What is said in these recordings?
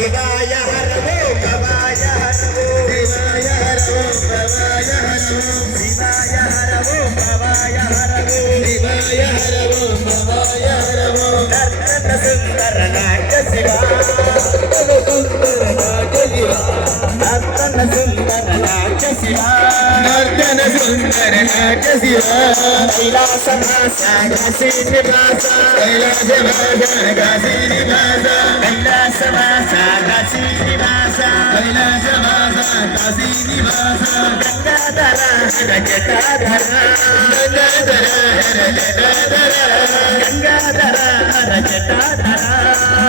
శివాయ హరవో భవాయ హరవో శివాయ హరవో భవాయ హరవో శివాయ హరవో భవాయ హరవో శివాయ హరవో భవాయ హరవో నర్తన సుందర నాట్య శివ నర్తన సుందర నాట్య శివ నర్తన సుందర నాట్య శివ కైలాస వాస కాశీ నివాస కైలాస వాస కాశీ నివాస కైలాస వాస కాశీ నివాస కైలాస వాస కాశీ నివాస గంగాధర హర జటాధర గంగాధర హర జటాధర గంగాధర హర జటాధర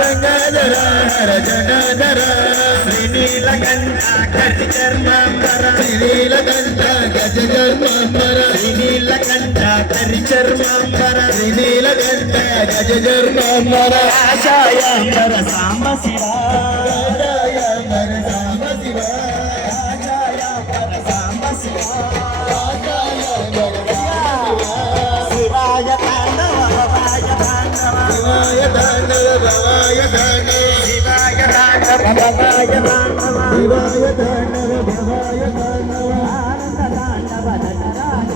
గంగాధర హర జటాధర శ్రీనీలకంఠ గజ చర్మాంబర శ్రీనీలకంఠ గజ చర్మాంబర శ్రీనీలకంఠ గరి చర్మాంబర శ్రీనీలకంఠ గజ చర్మాంబర ఆశాయాంబర సాంబ శివ ఆశాయాంబర సాంబ శివ ఆశాయాంబర సాంబ శివ ఆశాయాంబర శివాయ తాండవ భవాయ తాండవ శివాయ తాండవ భవాయ తాండవ శివాయ తాండవ భవాయ తాండవ శివాయ తాండవ భవాయ తాండవ ఆనంద తాండవ నటరాజ